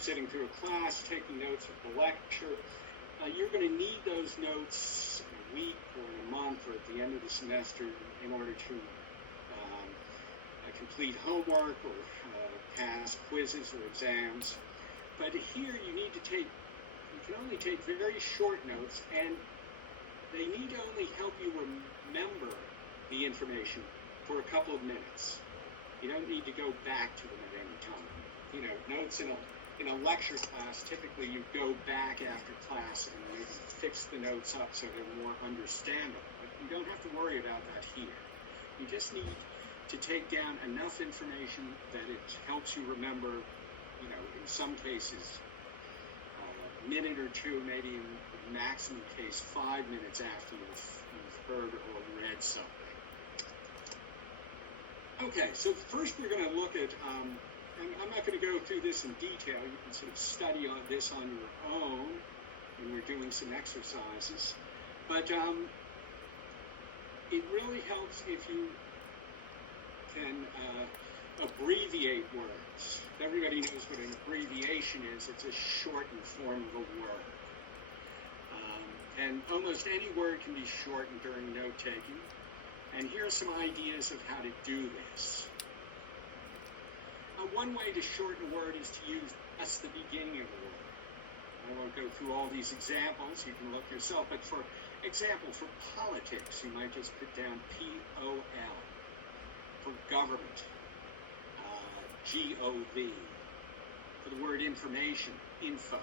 sitting through a class, taking notes of the lecture, you're going to need those notes in a week or in a month or at the end of the semester in order to complete homework or pass quizzes or exams. But here you can only take very short notes, and they need to only help you remember the information for a couple of minutes. You don't need to go back to them at any time. You know, notes in a lecture class, typically you go back after class and maybe fix the notes up so they're more understandable. But you don't have to worry about that here. You just need to take down enough information that it helps you remember, you know, in some cases, a minute or two, maybe in the maximum case, 5 minutes after you've heard or read something. Okay, so first we're going to look at, and I'm not going to go through this in detail. You can sort of study on this on your own when we're doing some exercises. But it really helps if you can abbreviate words. Everybody knows what an abbreviation is. It's a shortened form of a word. And almost any word can be shortened during note-taking. And here are some ideas of how to do this. One way to shorten a word is to use just the beginning of the word. I won't go through all these examples. You can look yourself. But for example, for politics, you might just put down P-O-L. For government, G-O-V. For the word information, info.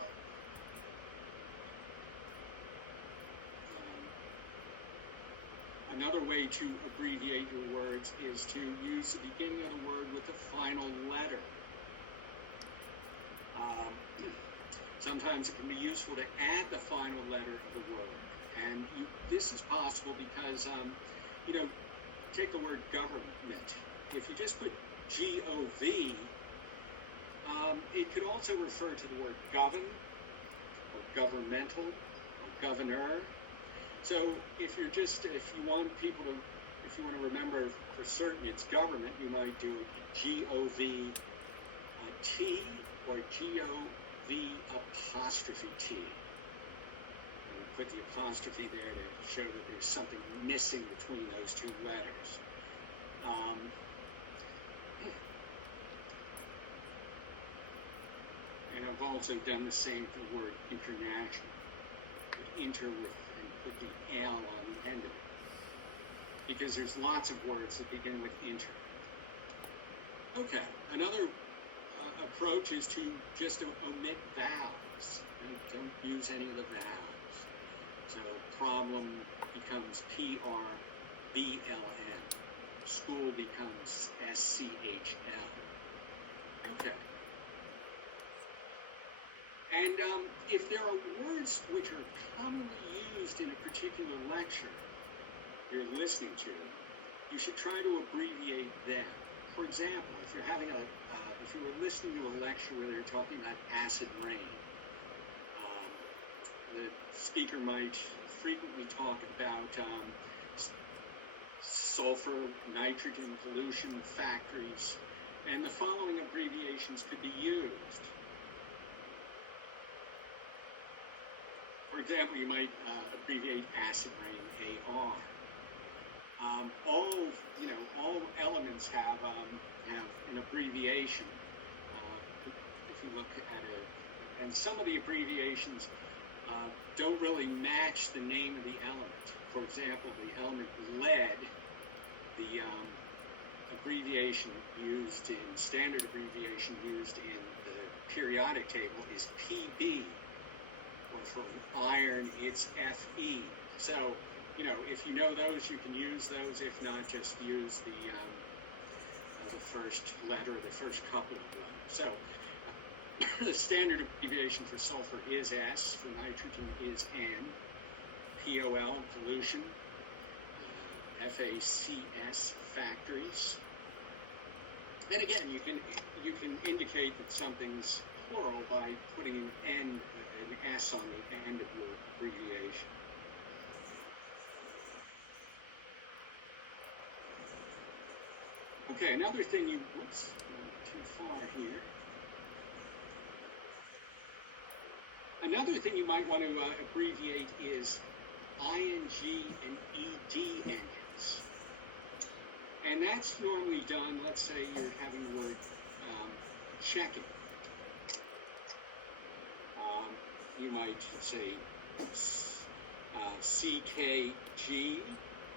Another way to abbreviate your words is to use the beginning of the word with the final letter. Sometimes it can be useful to add the final letter of the word. And this is possible because, you know, take the word government. If you just put G-O-V, it could also refer to the word govern, or governmental, or governor. So if you want to remember for certain it's government, you might do G-O-V-T or G-O-V''T. And put the apostrophe there to show that there's something missing between those two letters. And I've also done the same for the word international. Inter with and put the L on the end of it. Because there's lots of words that begin with inter. Okay, another approach is to just omit vowels. And don't use any of the vowels. So problem becomes P-R-B-L-N. School becomes S-C-H-L. Okay. And if there are words which are commonly used in a particular lecture you're listening to, you should try to abbreviate them. For example, if you were listening to a lecture where they're talking about acid rain, the speaker might frequently talk about sulfur, nitrogen pollution factories, and the following abbreviations could be used. For example, you might abbreviate acid rain, AR. All elements have an abbreviation. If you look at it, and some of the abbreviations don't really match the name of the element. For example, the element lead, the standard abbreviation used in the periodic table is PB. Or for iron, it's Fe. So, if you know those, you can use those. If not, just use the first letter, the first couple of letters. So, the standard abbreviation for sulfur is S. For nitrogen is N. POL, pollution. FACS, factories. And again, you can indicate that something's plural by putting an S on the end of your abbreviation. Okay, another thing went too far here. Another thing you might want to abbreviate is ing and ed endings. And that's normally done, let's say you're having the word checking. You might say CKG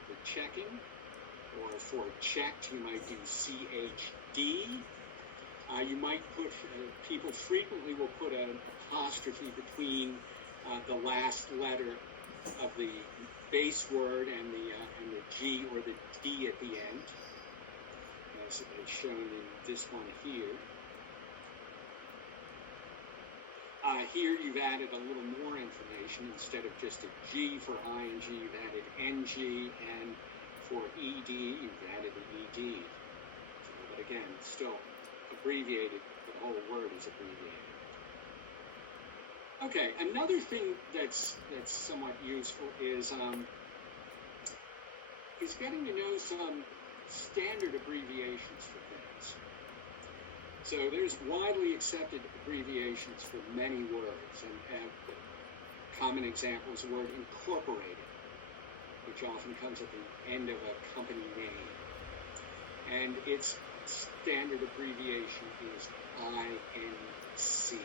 for checking, or for checked, you might do CHD. You might put, people frequently will put an apostrophe between the last letter of the base word and the G or the D at the end, as shown in this one here. Here you've added a little more information. Instead of just a G for ing, you've added NG, and for ED, you've added an ED. So, but again, still abbreviated, the whole word is abbreviated. Okay, another thing that's somewhat useful is getting to know some standard abbreviations for things. So there's widely accepted abbreviations for many words, and a common example is the word incorporated, which often comes at the end of a company name. And its standard abbreviation is INC.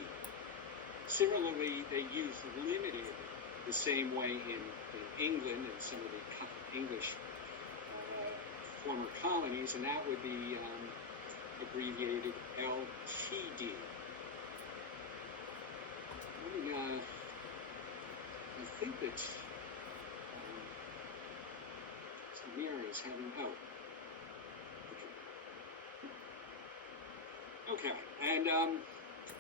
Similarly, they use limited the same way in England and some of the English former colonies, and that would be abbreviated LTD. I think that Samira is having, okay, and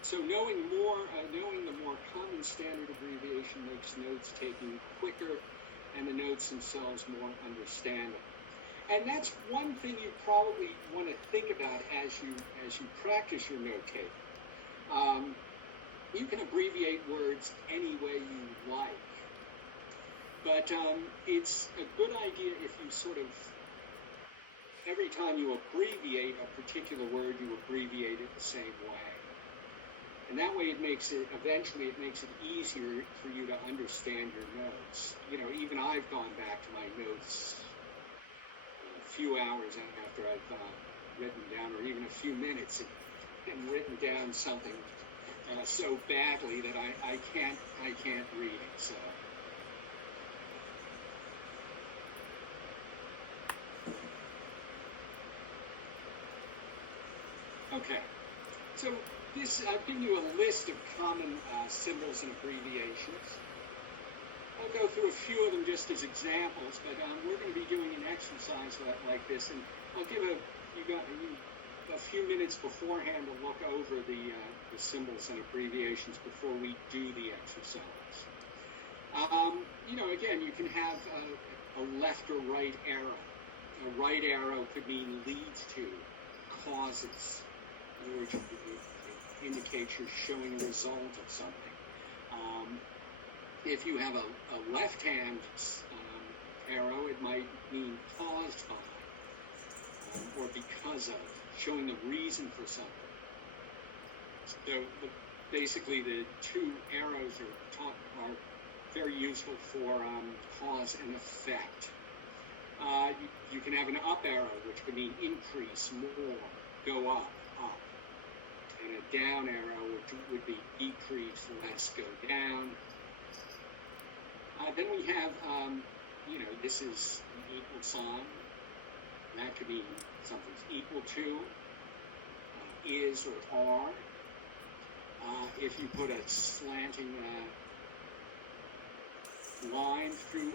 so knowing the more common standard abbreviation makes notes taking quicker and the notes themselves more understandable. And that's one thing you probably want to think about as you practice your note taking. You can abbreviate words any way you like, but it's a good idea if you sort of, every time you abbreviate a particular word, you abbreviate it the same way. And that way eventually it makes it easier for you to understand your notes. You know, even I've gone back to my notes a few hours after I've written down, or even a few minutes, and written down something so badly that I can't read it. So. Okay, so I've given you a list of common symbols and abbreviations. I'll go through a few of them just as examples, but we're going to be doing an exercise like this, and I'll give you a few minutes beforehand to look over the symbols and abbreviations before we do the exercise. Again, you can have a left or right arrow. A right arrow could mean leads to, causes, which indicates you're showing a result of something. If you have a left-hand arrow, it might mean caused by, or because of, showing the reason for something. So basically the two arrows are very useful for cause and effect. You can have an up arrow, which could mean increase, more, go up, up. And a down arrow, which would be decrease, less, go down. Then we have, this is an equal sign. That could mean something's equal to, is or are. If you put a slanting line through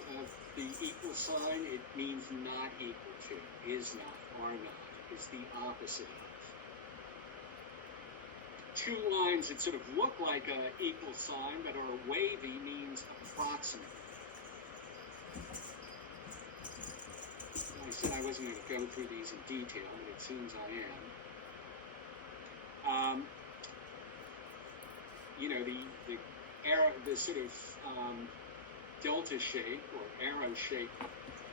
the equal sign, it means not equal to, is not, are not, is the opposite of. Two lines that sort of look like an equal sign but are wavy means approximate. I said I wasn't going to go through these in detail, but it seems I am. The arrow, the sort of delta shape or arrow shape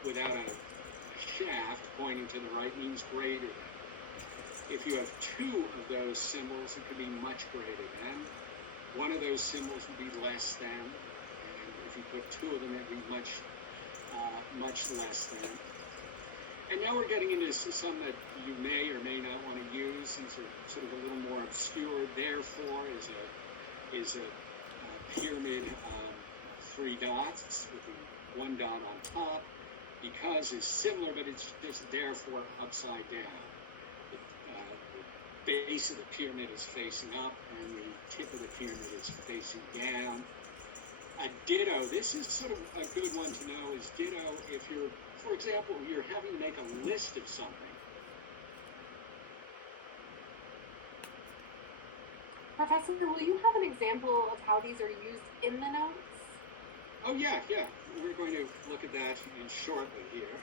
without a shaft pointing to the right means greater than. If you have two of those symbols, it could be much greater than. one of those symbols would be less than, and if you put two of them, it'd be much less than. And now we're getting into some that you may or may not want to use. These are sort of a little more obscure. Therefore is a pyramid of three dots with the one dot on top. Because is similar, but it's just therefore upside down. The base of the pyramid is facing up, and the tip of the pyramid is facing down. A ditto, this is sort of a good one to know, is ditto if you're, for example, you're having to make a list of something. Professor, will you have an example of how these are used in the notes? Oh, yeah. We're going to look at that shortly here.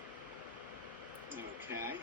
Okay.